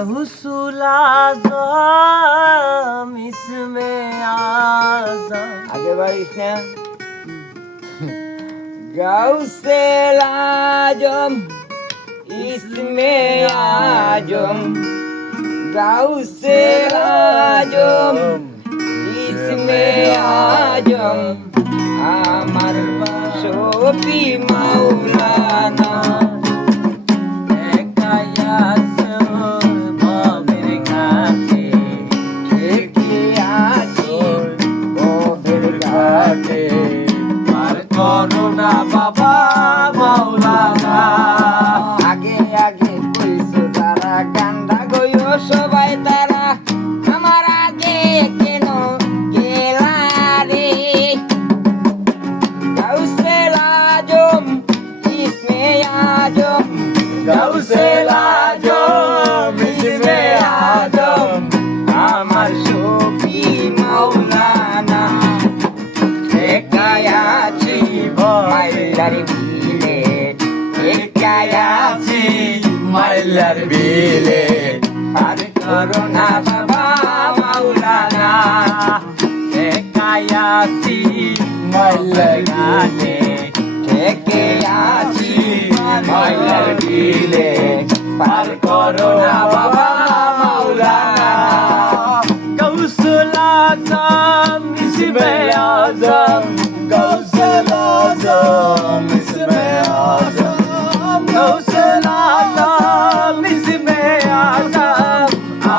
गौसुल आज़म इसमें आज़म। आगे बारिश ना गौसुल आज़म इसमें आज़म, गौसुल आज़म इसमें आज़म, আমার শফি মাওলানা। করুণা বাবা মাওলানা। আগে আগে কইছো তারা গান্ডা গইও সবাই তারা, আমার আগে কেন গেলা রে? গৌসুল আজম ইসমে আজম, গৌসুল আজম ইসমে আজম, আমার শফি মাওলানা। একায়াছি মাইলার বিলে, একায়াছি মাইলার বিলে, আর করোনা বাবা মাওলানা। একায়াছি মাইলার গানে, থেকে আছি মাইলার বিলে, পার করো না বাবা মাওলানা। গৌসুল আজম ইসমে আজম, গৌসুল আজম ইসমে আজম, গৌসুল আজম ইসমে আজম,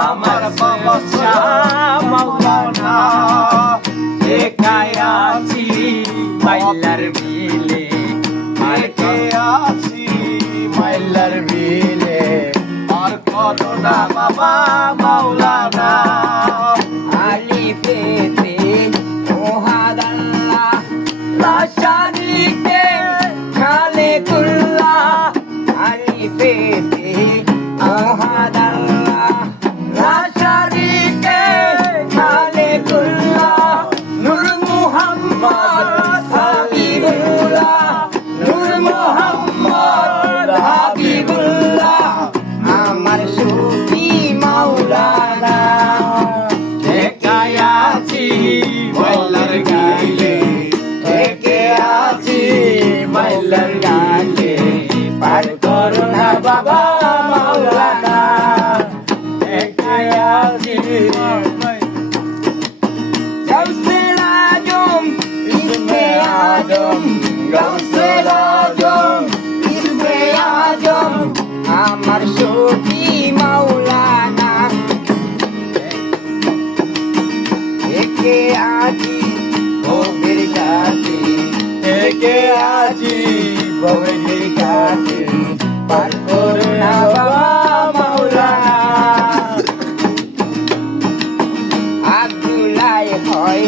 আমার বাবা শাহ মাওলানা। একায়াছি মাইলার বিলে, একে আছি মাইলার বিলে, আর করোনা বাবা মাওলানা। আলিফেতে ওহাদাল্লাহ, রাশানিকে খালেকুল্লাহ। আলিফেতে ওহাদাল্লাহ, রাশানিকে খালেকুল্লাহ। নূর মুহাম্মদ হাবিবুল্লাহ, নূর মুহাম্মদ হাবিবুল্লাহ, আমার শফি মাওলানা। একায়াছি মাইলার গানে, থেকে আছি মাইলার গানে, পার করো না বাবা মাওলানা। একায়াছি গৌসুল আজম ইসমে আজম, গৌসুল আজম ইসমে আজম, আমার শফি মাওলানা। একে আছি ভবের কাছে, একে আছি ভবের কাছে, পার করো না বাবা মাওলানা। আব্দুল্লাহ হয়,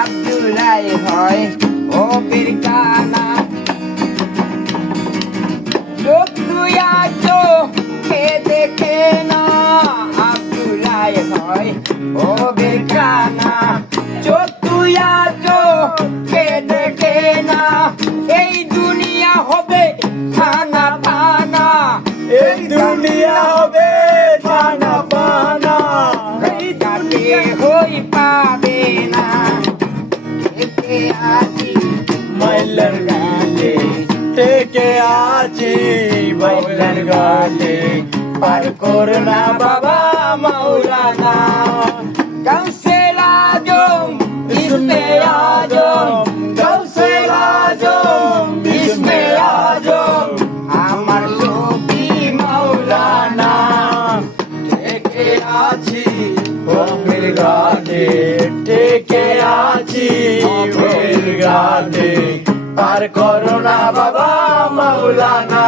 আব্দুল্লাহ হয় ও বিরকানা। চোখ তুই আছো কে দেখে না, আব্দুল্লাহ হয় ও বিরকানা। চোখ তুই আছো কে দেখে না, এই দুনিয়া হবে খানা পানা, এই দুনিয়া হবে খানা পানা। যাতে হই পাবে না। এতে আছি মাইলার গানে, থেকে আছি মাইলার গানে, পার করো না বাবা মাওলানা। গৌসুল আজম ইসমে আজম, গৌসুল আজম ইসমে আজম, আমার শফি মাওলানা। থেকে আছি ভবের গানে, থেকে আছি ভবের গানে, পার করো না বাবা মাওলানা।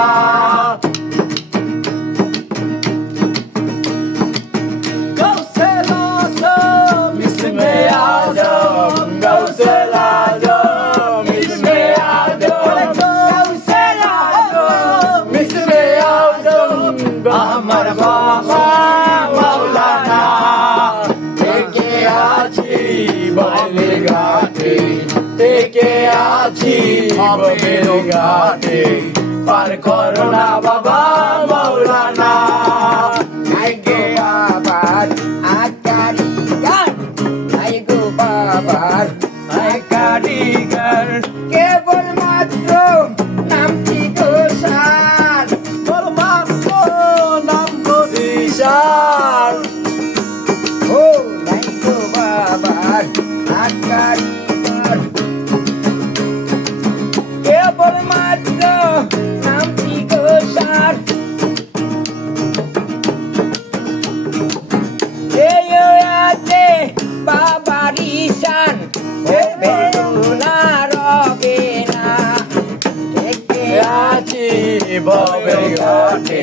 গৌসুল আজম ইসমে আজম, গৌসুল আজম ইসমে আজম, গৌসুল আজম ইসমে আজম, আমার বাবা মাওলানা। থেকে আছি ভবের ঘাটে, থেকে আছি ভবের ঘাটে, পার করো না বাবা মাওলানা। নাই গো বাবার আকারি গান, নাই গো বাবার কারিগর কেবল মাত্র নামটি গোসার। মাত্র নাম করিসার। ও নাই গো বাবার আকারি গান, কেবল মাত্র নামটি গোসার। এই আছে বাবার ঈশান, হবে না রবে না। থেকে আছি ভবের ঘাটে,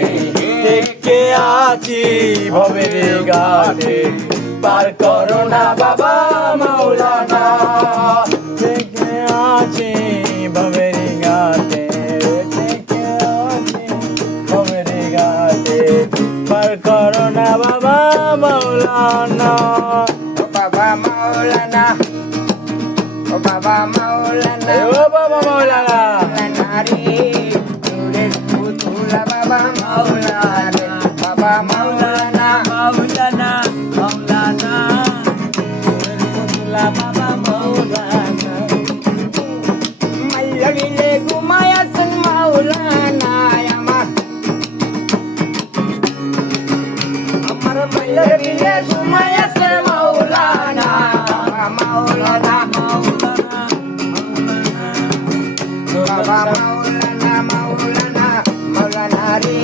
থেকে আছি ভবের ঘাটে, পার করো না বাবা মাওলানা। থেকে আছি ভবের ঘাটে, থেকে আছি ভবের ঘাটে, পার করো না বাবা মাওলানা। ও বাবা মাওলানা, ও বাবা মাওলানা, ও বাবা মাওলানা, নারী নূরের পুতুলা বাবা মাওলানা, বাবা মাওলানা, মাওলানা মাওলানা, পুতুলা বাবা মাওলানা। মাল্লা গিলে ঘুমায় আছেন মাওলানা আমার, আমার মাল্লা গিলে ঘুমায় আছে মাওলানা, মাওলানা, বাবা মাওলানা, মাওলানা, মাওলানা রে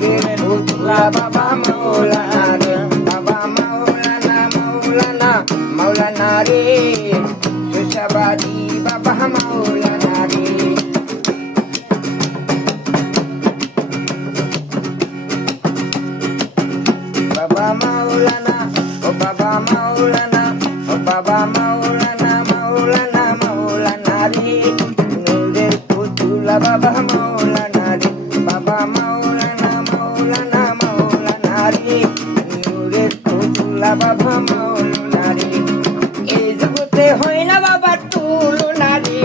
নূরের পুতুলা বাবা মাওলানা রে, বাবা মাওলানা, মাওলানা, মাওলানা রে সুশাবাদী বাবা মাওলানা রে। বাবা মাওলানা, ও বাবা মাওলানা, ও বাবা মাওলানা, মাওলানা, মাওলানা রে নূরের পুতুলা বাবা মাওলানা রে, বাবা মাওলানা, মাওলানা, মাওলানা রে নূরের পুতুলা বাবা মাওলানা রে। এই জগতে হয় না বাবা তুলনা রে,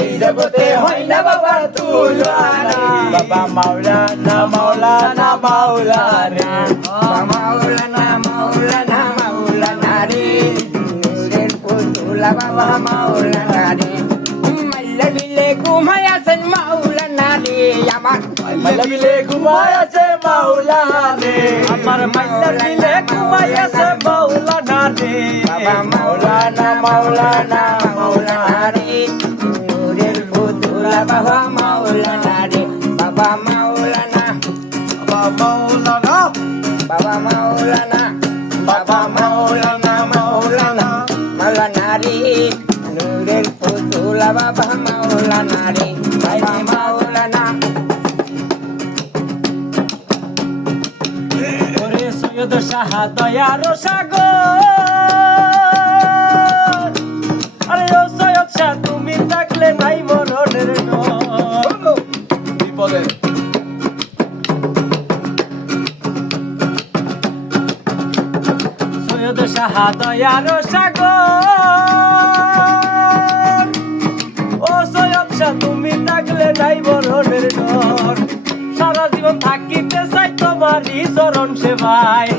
এই জগতে হয় না বাবা তুলনা। বাবা মাওলানা মাওলানা মাওলানা, বাবা মাওলানা, মাওলানা, মাওলানা রে নূরের পুতুলা বাবা মাওলানা রে। মাল্লা বিলে ঘুমায় আছেন মাওলানা রে আমার, মাল্লা বিলে ঘুমায় আছে মাওলানা, আমার মাল্লা বিলে ঘুমায় আছে মাওলানা রে। বাবা মাওলানা, মাওলানা, মাওলানা রে নূরের পুতুলা বাবা মাওলানা রে, বাবা মাওলানা, বাবা মাওলানা, বাবা মাওলানা, বাবা মাওলানা, মাওলানা, মাওলানা রে নূরের পুতুলা বাবা মাওলানা রে, বাবা মাওলানা। ওরে সৈয়দ শাহ দয়ার সাগর, আরে ও সৈয়দ শাহ তুমি থাকলে নাই মরণের ডর। বিপদে সৈয়দ শাহ দয়ার সাগর, ও সৈয়দ শাহ তুমি থাকলে নাই মরণের ডর। সারা জীবন থাকিতে চাই তোমারই চরণ সেবায়,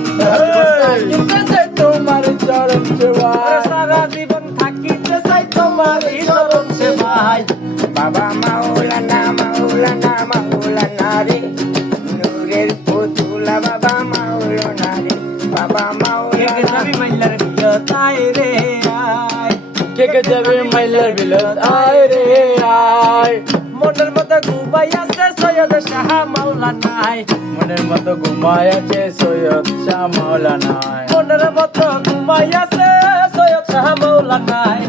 তোমার চরণ সেবায়, সারা জীবন থাকিতে চাই তোমারই চরণ সেবায়। বাবা মাওলানা, মাওলানা, মাওলানা রে নূরের পুতুলা বাবা মাওলানা রে, বাবা মাওলানা। মাইলার বিলত আয় রে আয়, কে যাবে মাইলার বিলত আয় রে আয়। মনের মতো ঘুমাই আছে সৈয়দ শাহ মাওলানায়, মনের মতো ঘুমাই আছে সৈয়দ শাহ মাওলানায়, মনের মতো ঘুমাই আছে সৈয়দ শাহ মাওলানায়।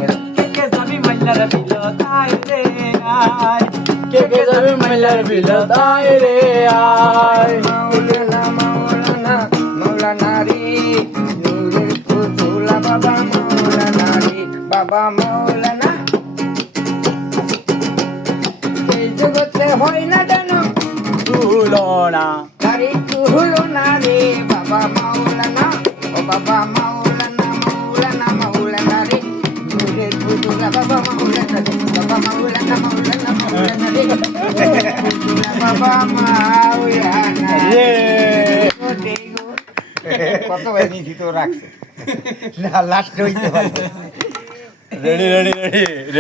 কে যাবি মাইলার বিলত আয় রে আয়, কে যাবি মাইলার বিলত আয় রে আয়। মাওলানা, মাওলানা, মাওলানা রে নূরের পুতুলা বাবা মাওলানা রে, বাবা মাওলানা। এই জগতে হয় না জানো তুলনা, তারি তুলনা রে, বাবা মাওলানা, ও বাবা মাওলানা, মাওলানা, মাওলানা রে নূরের পুতুলা বাবা মাওলানা রে, বাবা মাওলানা, মাওলানা, মাওলানা রে। বাবা মাওলানা রে কত ভাই নিছি তো রাখছে না লাস্ট হইতে পারে রেডি রেডি রেডি